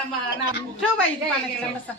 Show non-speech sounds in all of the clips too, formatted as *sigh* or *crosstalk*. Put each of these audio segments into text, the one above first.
ठेव बाई पाण्याच्या बसा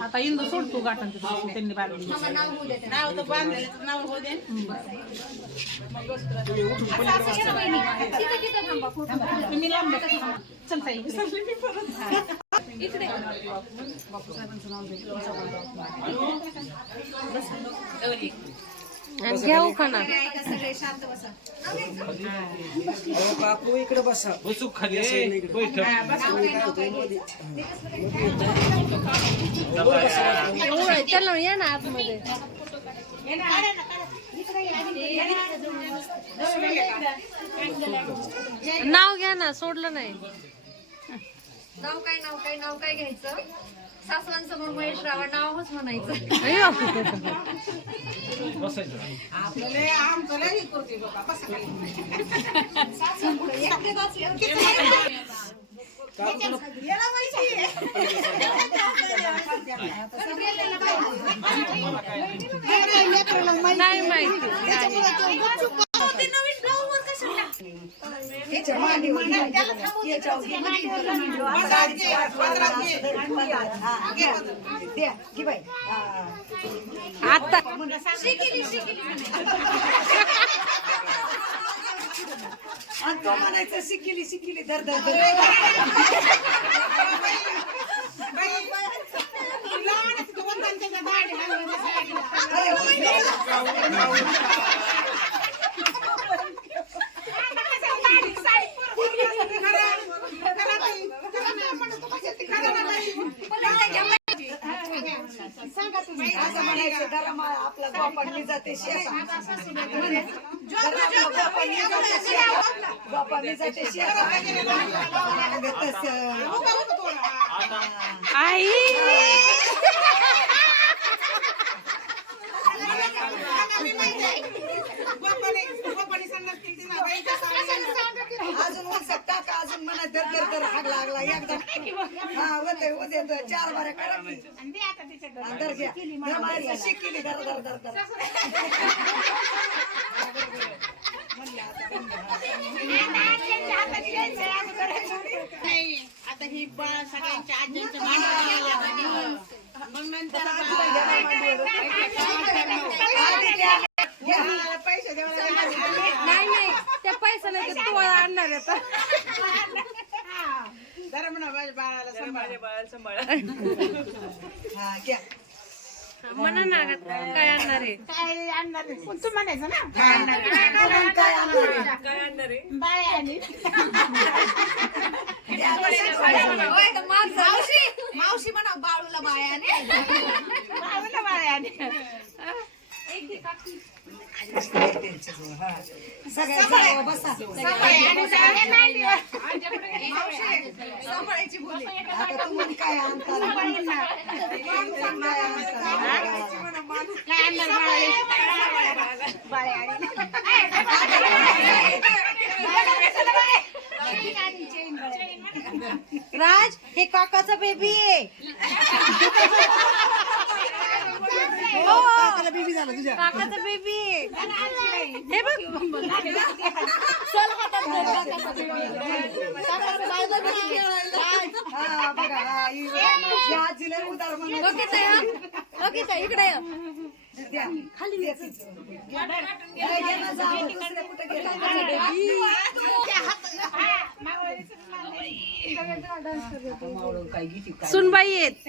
आता इंदू सोडतो गाठण त्यांनी बांधली नाव तर बांधलेलं नाव हो दे. मी. लांब बसते. चल ताई इकडे. घेऊ का ना काकू इकडे बसा. बसू खाली बैठक. एवढं चला या ना आतमध्ये. नाव घ्या ना सोडलं नाही. नाव काय नाव काय नाव काय घ्यायचं? सासवांसमोर महेश रावा नावच म्हणायचं. अयो बसायचं आता. तो म्हणायचं शिकिली शिकिली धर धर धर लहान आहे तिथं वंदन त्याच्या दाढी घालून बसायला. अरे, असं म्हणायचं जरा मा- आपला गोपांनी जाते शेतात म्हणे, जरा आपला गोपांनी जाते शेतात. गोपांनी जाते. आई. अजून टाका अजून म्हणा दर दर दर हाग लागला. एकदा. हा होते होते तर चार बाऱ्या करा दर घ्या. शिकिली. दर दर दर आता ही बाळ सगळ्यांच्या आजींच्या मांडीवर मग नंतर बाळाला पैसे नाही नाही त्या पैसा नाही तोळा आणणार आता जरा म्हणा माझ्या बाळाला सांभाळ. हा घ्या म्हणा ना काय आणणार आहे? काय आणणार आहे? तू म्हणायचं ना. मग काय आणणार आहे? द्या आता होय का मावशी मावशी म्हणा बाळूला बायाने बाळाला. सगळ्या राज हे काकाचा बेबी आहे. काकाला बेबी झालं तुझ्या. काकाचा बेबी आहे हे बघ. चल हातात धर काकाचा baby. काकाचा बाळगा बघ खेळायला. हा बघा हा ही ही आजीला उदार म्हणून. ओके ताई, हा? ओके ताई, इकडे ये. द्या. खाली द्या तिचं. नाही, गेला जावं, दुसऱ्या कुठे गेला? सुनबाई आहेत.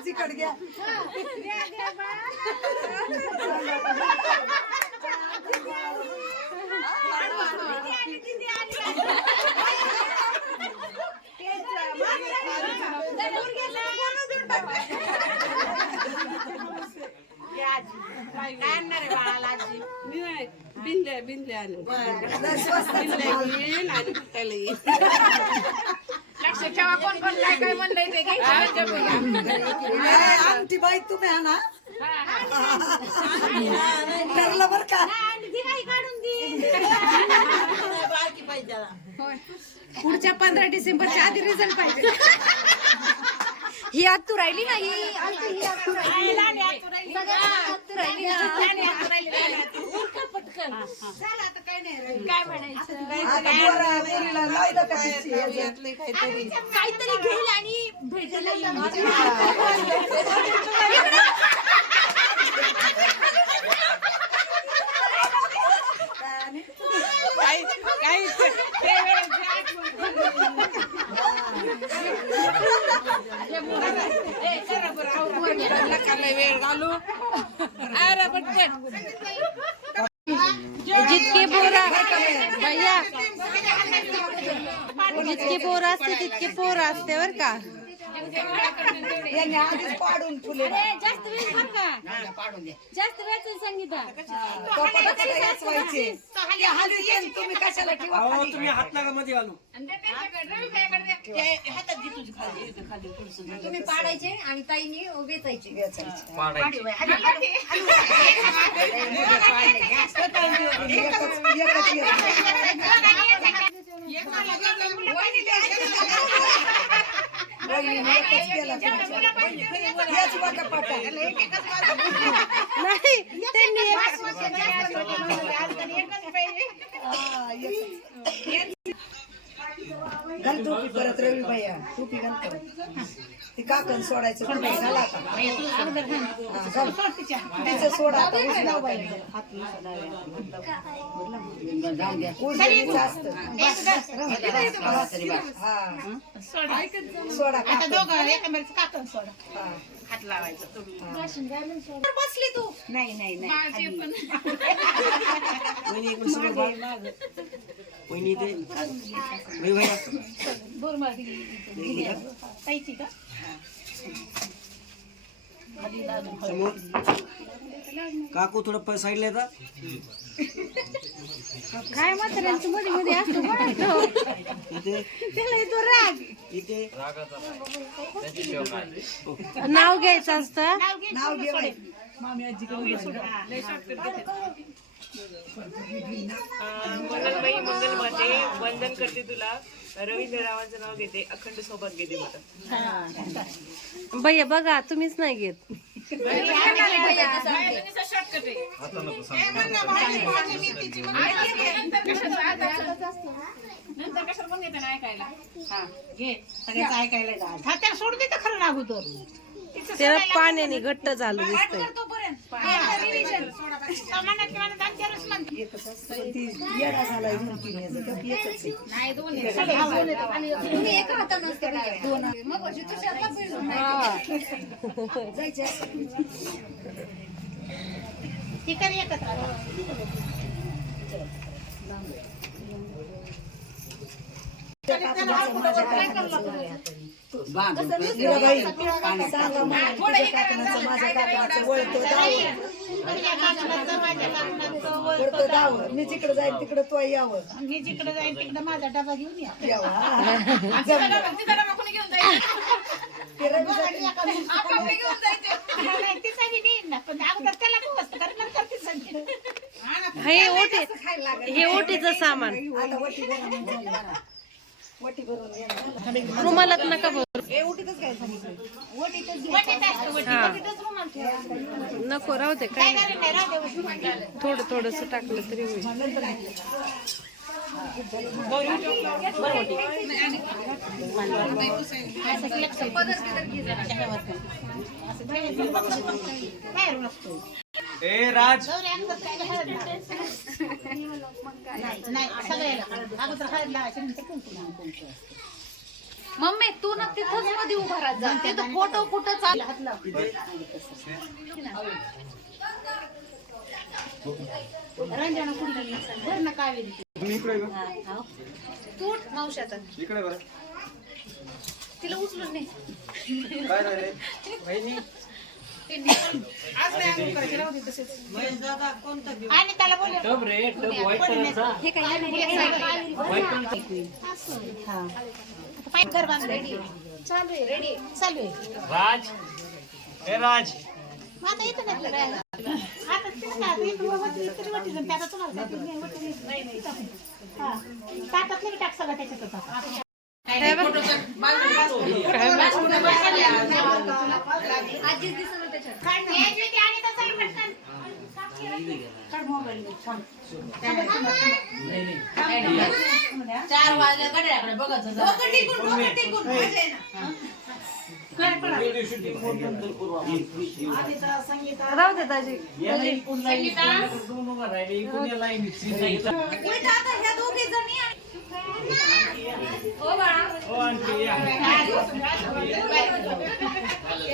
आशीर्वाद घ्या. काय आणणार आहे बाळाला आजी आणू लय स्वस्ताचं माल. येईल आणि येईल? ए, आमटी बाई तुम्ही आणा. ठरलं बर का. पुढच्या पंधरा डिसेंबरच्या आधी रिझल्ट पाहिजे. ही आतू राहिली ना ही ही आतू राहिली. आतू राहिली. काय म्हणायचं? आता पोरा पोरीला लावलं का तिची याचं? काहीतरी. घेईल आणि काही काही नका वेळ घालू. अरे पटकन. भैया जितके पोर असते तितके पोर असते बर का. पाडून जास्त वेळ बर ते हलवीचे आणि तुम्ही कशाला ठेवा अहो तुम्ही हात नका मध्ये घालू ते हातात घे तुझी खाली इथं खाली थोडंसं. तुम्ही पाडायचे आणि ताईनी वेचायचे वेचायचे. पाडायची एकच एकच येत. वहिनीने एकच केला तुमच्या. याच वाटापाटा. नाही त्यांनी हा, एकच. परत रवी भैया टोपी घाल परत. ती काकण सोडायचं घाला का हा, घाल. तिचं सोडा आता असतं. हा. सोडा आता काकण. दोघं एकामेकाचं काकण सोडा हा. हात लावायचं बसली तू नाही नाही नाही वहिनी एक मिनिट समोर बघा. वहिनी इथे वही भैया इकडे का? ताईची का? समोर? काकू थोडं साईडला येतात काय म्हाताऱ्यांचं मध्ये मध्ये असतो? इथे? त्याला येतो राग. इथे? नाव घ्यायचं असतं? नाव घे बाई. मंगलबाई मंगलमाते वंदन करते तुला. रवींद्र रावांचं नाव घेते अखंड सौभाग्य दे मला भैया बघा तुम्हीच नाही घेत. हा घे सगळ्याचं ऐकायला जा त्याला सोडून देतं खरं ना अगोदर त्याला पाण्याने घट्ट झालं दिसतंय. तुझ्या काकणाचं माझ्या काकणाचं वळतो मी जिकडे जाईल तिकडे तो यावं. मी जिकडे जाईन तिकडे माझा डबा घेऊन या. यावं. हे ओटी हे ओटीचं सामान. आता वटी भरून. रुमालात नका भरू. हा. नको राहू दे काय. थोडं थोडस टाकलं तरी होईल. ए राज. मम्मी तू ना तिथंच मध्ये उभा राहत जा. तिथं फोटो कुठं लाव रंजना कुंडली बरं ना कावेरी तू मावशाचा इकडे बरं. तिला उचलून नाही काय आणि त्याला बोल हे काय घर बांध रेडी. चालू आहे रेडी. चालू आहे. राज. हे राज. आता येतं ना. आता. हा. ताटातलं बी टाक सगळं त्याच्यात आता. आजीच दिसत हे. चार वाजल्या गड्याकडे बघत राहू दे दाजी. हो बाळा.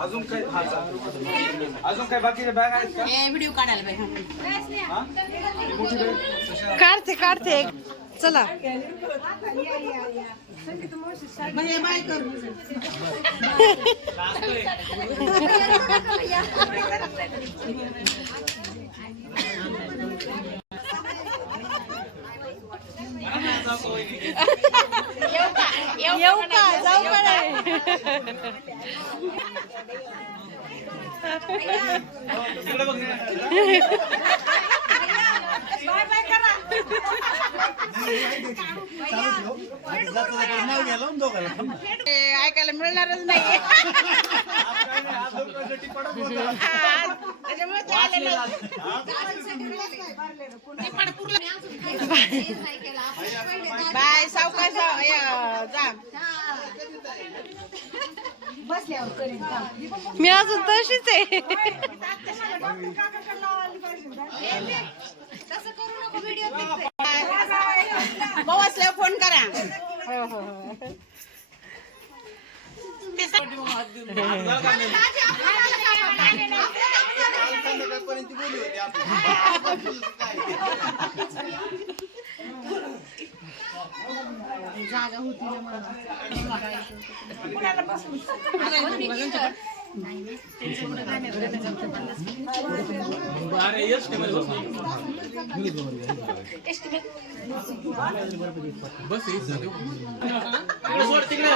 अजून काय. अजून काय बाकीचे बॅग आहेत का? हे व्हिडिओ काढायला पाहिजे हा ही? मोठी बॅग काढते काढते. चला. येऊ का? जाऊ का नाही? ऐकायला मिळणारच नाही बाय सावकाश जा. मी अजून तशीच आहे. भाऊ असल्यावर फोन करा. जागा होती ना मला अरे यश गाडी तिकडे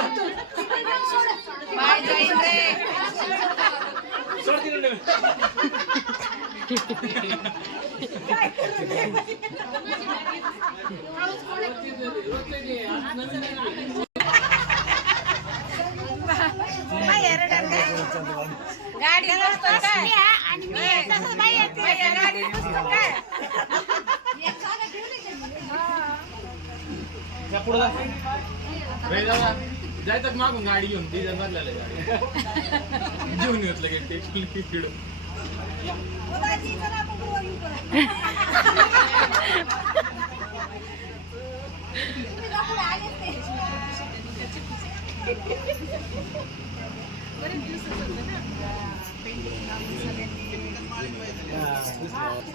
गाडी आणि मी तसंच बाई येते. गाडी नसतो काय जायचं मागून गाडी घेऊन ती भरलेलं गाडी. घेऊन येतलं की टेस्ट *laughs* *laughs*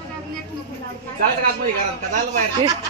चालायचं का आतमध्ये घरात? का झालं बाहेर?